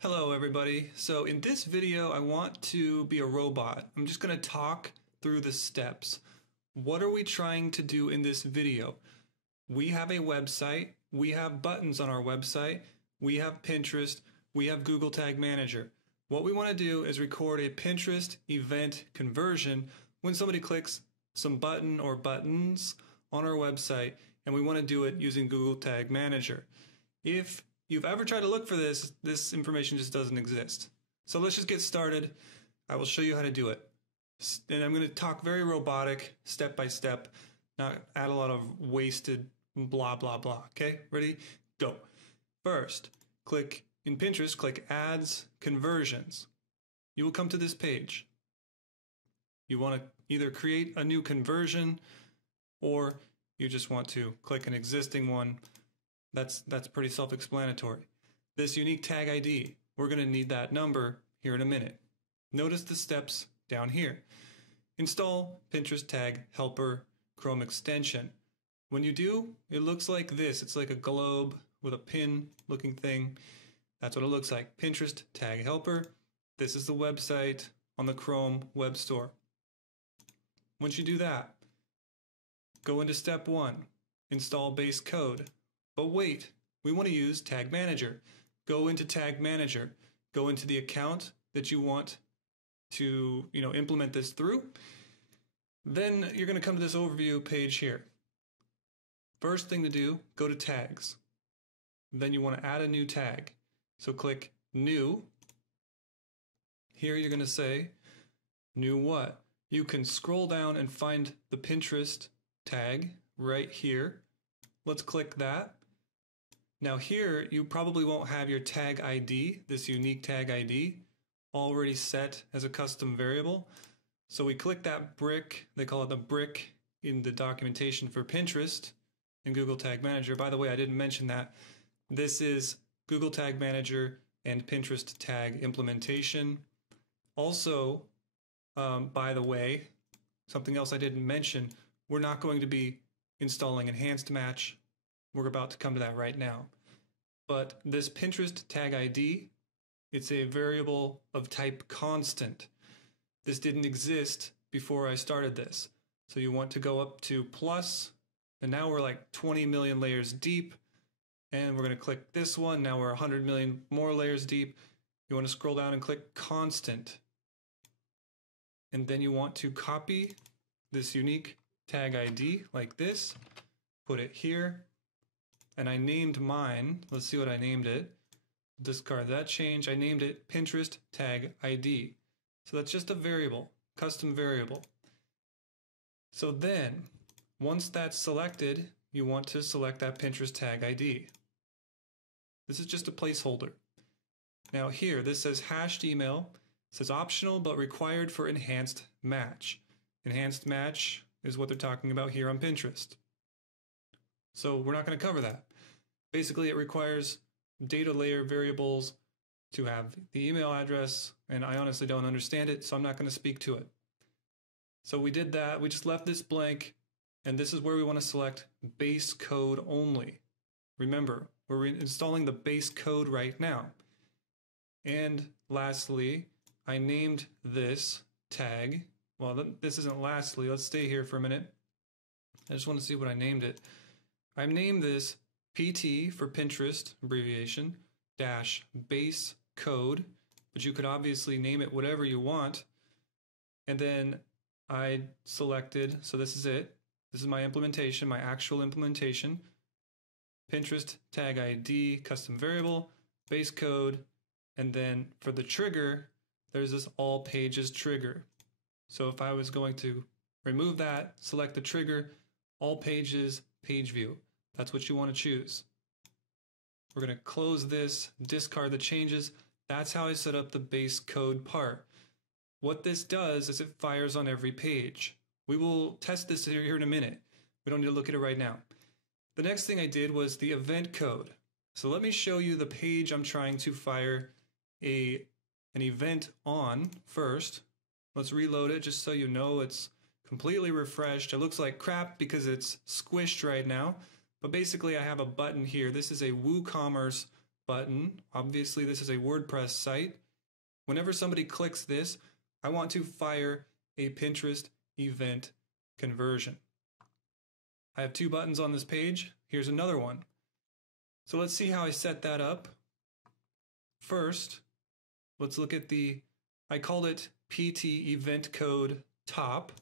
Hello everybody. So in this video I want to be a robot. I'm just going to talk through the steps. What are we trying to do in this video? We have a website, we have buttons on our website, we have Pinterest, we have Google Tag Manager. What we want to do is record a Pinterest event conversion when somebody clicks some button or buttons on our website, and we want to do it using Google Tag Manager. If you've ever tried to look for this information just doesn't exist. So let's just get started. I will show you how to do it. And I'm going to talk very robotic, step by step, not add a lot of wasted blah, blah, blah. Okay, ready? Go. First, click in Pinterest, click Ads, Conversions. You will come to this page. You want to either create a new conversion or you just want to click an existing one. That's pretty self-explanatory. This unique tag ID, we're going to need that number here in a minute. Notice the steps down here. Install Pinterest Tag Helper Chrome extension. When you do, it looks like this. It's like a globe with a pin looking thing. That's what it looks like. Pinterest Tag Helper. This is the website on the Chrome Web Store. Once you do that, go into step 1, install base code. But wait, we want to use Tag Manager. Go into Tag Manager. Go into the account that you want to, implement this through. Then you're going to come to this overview page here. First thing to do, go to Tags. Then you want to add a new tag. So click New. Here you're going to say, New what? You can scroll down and find the Pinterest tag right here. Let's click that. Now here, you probably won't have your tag ID, this unique tag ID, already set as a custom variable. So we click that brick, they call it the brick in the documentation for Pinterest in Google Tag Manager. By the way, I didn't mention that. This is Google Tag Manager and Pinterest tag implementation. Also, by the way, something else I didn't mention, we're not going to be installing Enhanced Match. We're about to come to that right now. But this Pinterest tag ID, it's a variable of type constant. This didn't exist before I started this. So you want to go up to plus, and now we're like 20 million layers deep. And we're going to click this one. Now we're 100 million more layers deep. You want to scroll down and click constant. And then you want to copy this unique tag ID like this, put it here, and I named mine. Let's see what I named it. Discard that change. I named it Pinterest Tag ID. So that's just a variable, custom variable. So then, once that's selected, you want to select that Pinterest Tag ID. This is just a placeholder. Now here, this says hashed email. It says optional but required for enhanced match. Enhanced match is what they're talking about here on Pinterest. So we're not going to cover that. Basically, it requires data layer variables to have the email address, and I honestly don't understand it, so I'm not going to speak to it. So we did that. We just left this blank, and this is where we want to select base code only. Remember, we're installing the base code right now. And lastly, I named this tag. Well, this isn't lastly. Let's stay here for a minute. I just want to see what I named it. I named this PT for Pinterest, abbreviation, dash base code, but you could obviously name it whatever you want. And then I selected, so this is it. This is my implementation, my actual implementation. Pinterest tag ID, custom variable, base code, and then for the trigger, there's this all pages trigger. So if I was going to remove that, select the trigger, all pages, page view. That's what you want to choose. We're going to close this, discard the changes. That's how I set up the base code part. What this does is it fires on every page. We will test this here in a minute. We don't need to look at it right now. The next thing I did was the event code. So let me show you the page I'm trying to fire an event on first. Let's reload it just so you know it's completely refreshed. It looks like crap because it's squished right now. But basically I have a button here. This is a WooCommerce button. Obviously, this is a WordPress site. Whenever somebody clicks this, I want to fire a Pinterest event conversion. I have 2 buttons on this page. Here's another one. So let's see how I set that up. First, let's look at I called it PT event code top.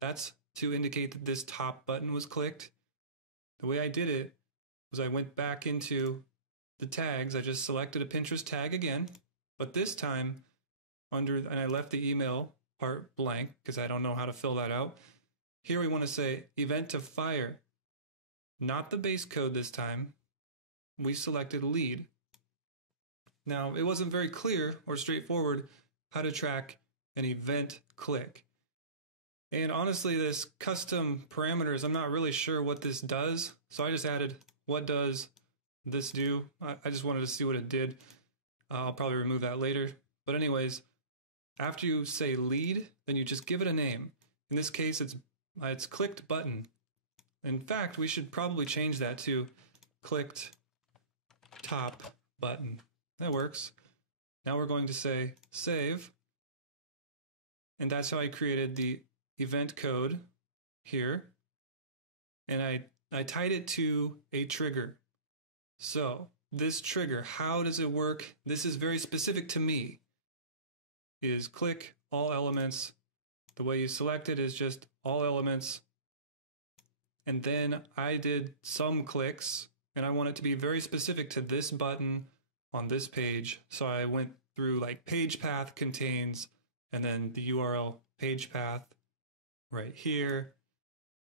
That's to indicate that this top button was clicked. The way I did it was I went back into the tags. I just selected a Pinterest tag again, but this time and I left the email part blank because I don't know how to fill that out. Here we want to say event to fire, not the base code this time. We selected lead. Now, it wasn't very clear or straightforward how to track an event click. And honestly, this custom parameters, I'm not really sure what this does. So I just added, what does this do? I just wanted to see what it did. I'll probably remove that later. But anyways, after you say lead, then you just give it a name. In this case, it's clicked button. In fact, we should probably change that to clicked top button. That works. Now we're going to say save. And that's how I created the event code here. And I tied it to a trigger. So this trigger, how does it work? This is very specific to me. Is click all elements. The way you select it is just all elements. And then I did some clicks, and I want it to be very specific to this button on this page. So I went through like page path contains, and then the URL page path right here.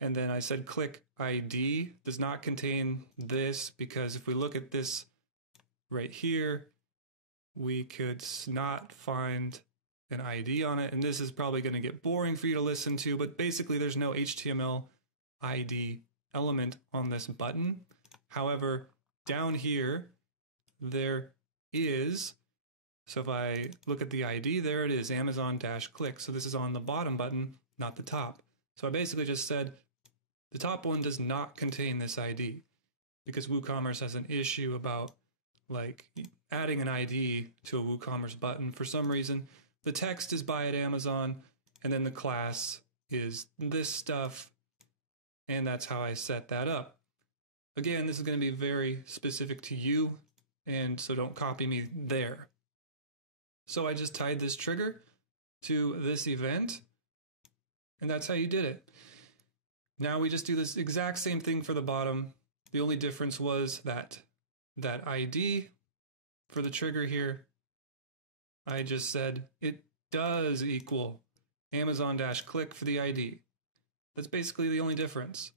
And then I said click ID does not contain this, because if we look at this right here, we could not find an ID on it. And this is probably going to get boring for you to listen to, but basically there's no HTML ID element on this button. However, down here, there is. So if I look at the ID, there it is, Amazon-click. So this is on the bottom button, not the top. So I basically just said the top one does not contain this ID, because WooCommerce has an issue about like adding an ID to a WooCommerce button. For some reason, the text is buy at Amazon, and then the class is this stuff, and that's how I set that up. Again, this is going to be very specific to you, and so don't copy me there. So I just tied this trigger to this event, and that's how you did it. Now we just do this exact same thing for the bottom. The only difference was that ID for the trigger here, I just said it does equal Amazon-click for the ID. That's basically the only difference.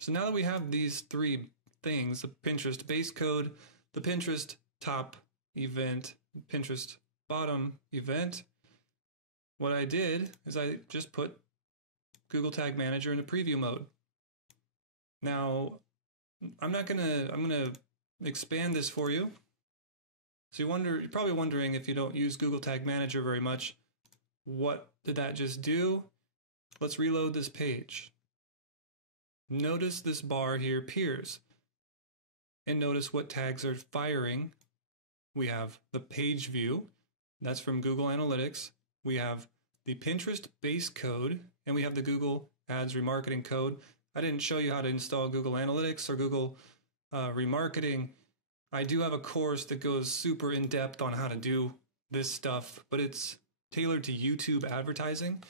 So now that we have these 3 things, the Pinterest base code, the Pinterest top event, Pinterest bottom event, what I did is I just put Google Tag Manager into preview mode. Now, I'm gonna expand this for you. So you're probably wondering, if you don't use Google Tag Manager very much, what did that just do? Let's reload this page. Notice this bar here appears, and notice what tags are firing. We have the page view, that's from Google Analytics. We have the Pinterest base code, and we have the Google Ads remarketing code. I didn't show you how to install Google Analytics or Google remarketing. I do have a course that goes super in depth on how to do this stuff, but it's tailored to YouTube advertising.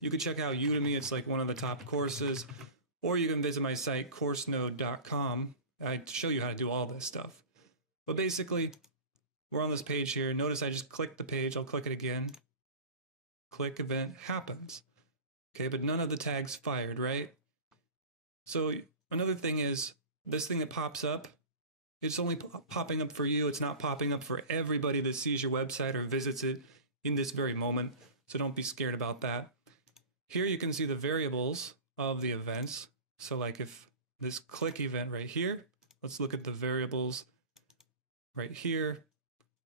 You can check out Udemy, it's like one of the top courses, or you can visit my site, coursenode.com. I show you how to do all this stuff. But basically, we're on this page here. Notice I just clicked the page. I'll click it again. Click event happens. Okay, but none of the tags fired, right? So another thing is, this thing that pops up, it's only popping up for you. It's not popping up for everybody that sees your website or visits it in this very moment. So don't be scared about that. Here you can see the variables of the events. So like if this click event right here, let's look at the variables right here.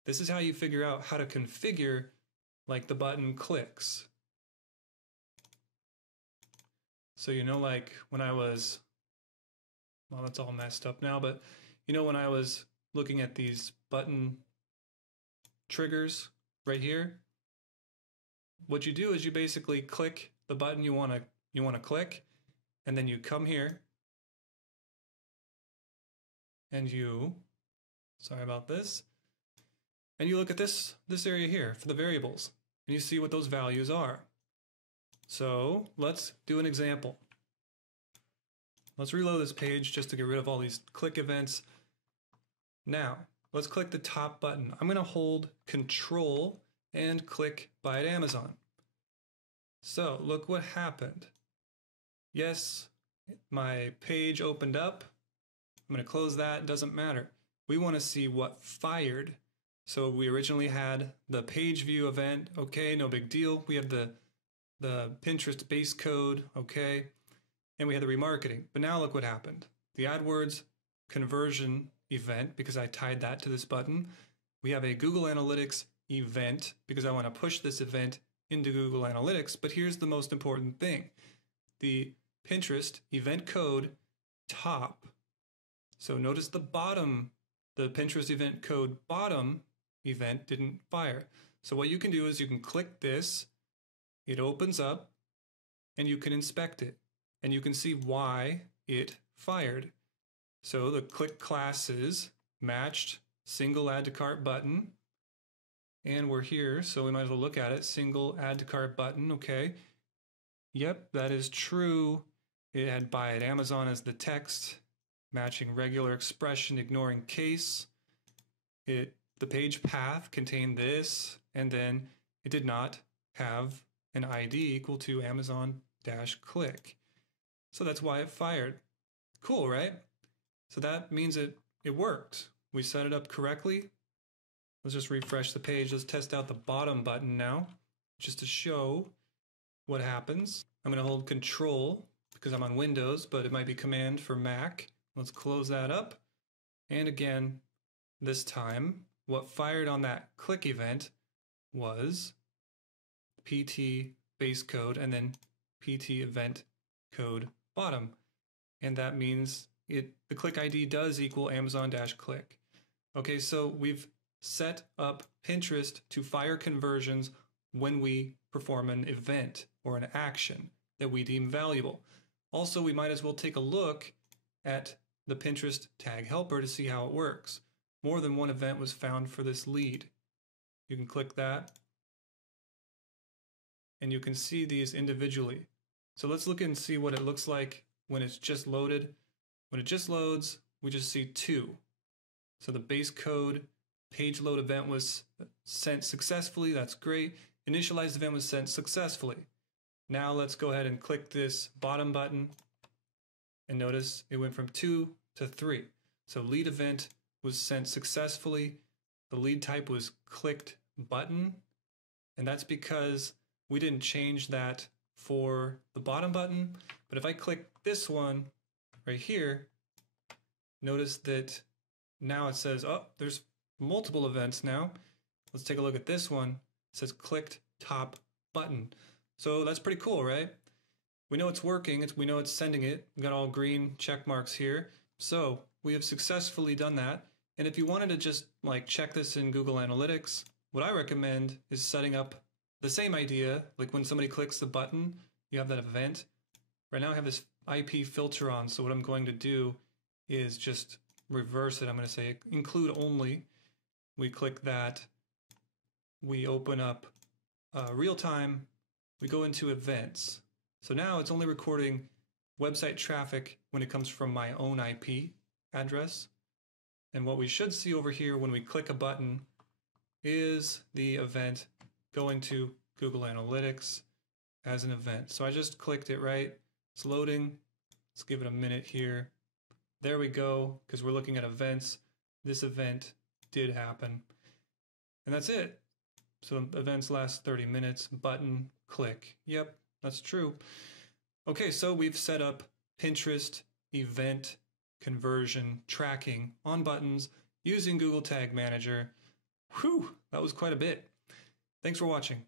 This is how you figure out how to configure like the button clicks. So like when I was, well, that's all messed up now, but when I was looking at these button triggers right here, what you do is you basically click the button you want to click, and then you come here and sorry about this, and you look at this area here for the variables, and you see what those values are. So let's do an example. Let's reload this page just to get rid of all these click events. Now, let's click the top button. I'm going to hold Control and click Buy at Amazon. So look what happened. Yes, my page opened up. I'm going to close that. It doesn't matter. We want to see what fired. So we originally had the page view event. Okay, no big deal. We have the Pinterest base code. Okay. And we had the remarketing. But now look what happened. The AdWords conversion event, because I tied that to this button. We have a Google Analytics event because I want to push this event into Google Analytics. But here's the most important thing. The Pinterest event code top. So notice the bottom, the Pinterest event code bottom event didn't fire. So what you can do is you can click this, it opens up, and you can inspect it. And you can see why it fired. So the click classes matched single add to cart button. And we're here, so we might as well look at it. Single add to cart button, okay. Yep, that is true. It had buy at Amazon as the text, matching regular expression, ignoring case. The page path contained this, and then it did not have an ID equal to Amazon-click. So that's why it fired. Cool, right? So that means it worked. We set it up correctly. Let's just refresh the page. Let's test out the bottom button now, just to show what happens. I'm going to hold Control because I'm on Windows, but it might be Command for Mac. Let's close that up. And again, this time, what fired on that click event was PT base code and then PT event code bottom. And that means the click ID does equal Amazon-click. Okay, so we've set up Pinterest to fire conversions when we perform an event or an action that we deem valuable. Also, we might as well take a look at the Pinterest tag helper to see how it works. More than one event was found for this lead. You can click that and you can see these individually. So let's look and see what it looks like when it's just loaded. When it just loads, we just see 2. So the base code page load event was sent successfully. That's great. Initialized event was sent successfully. Now let's go ahead and click this bottom button and notice it went from 2 to 3. So lead event was sent successfully. The lead type was clicked button, and that's because we didn't change that for the bottom button. But if I click this one right here, notice that now it says, oh, there's multiple events now. Let's take a look at this one. It says clicked top button. So that's pretty cool, right? We know it's working. We know it's sending it. We got all green check marks here. So we have successfully done that. And if you wanted to just check this in Google Analytics, what I recommend is setting up the same idea. Like when somebody clicks the button, you have that event. Right now I have this IP filter on. So what I'm going to do is just reverse it. I'm going to say include only. We click that. We open up real time. We go into events. So now it's only recording website traffic when it comes from my own IP address. And what we should see over here when we click a button is the event going to Google Analytics as an event. So I just clicked it, right? It's loading. Let's give it a minute here. There we go, because we're looking at events. This event did happen. And that's it. So events last 30 minutes, button, click. Yep, that's true. Okay, so we've set up Pinterest event conversion tracking on buttons using Google Tag Manager. Whew, that was quite a bit. Thanks for watching.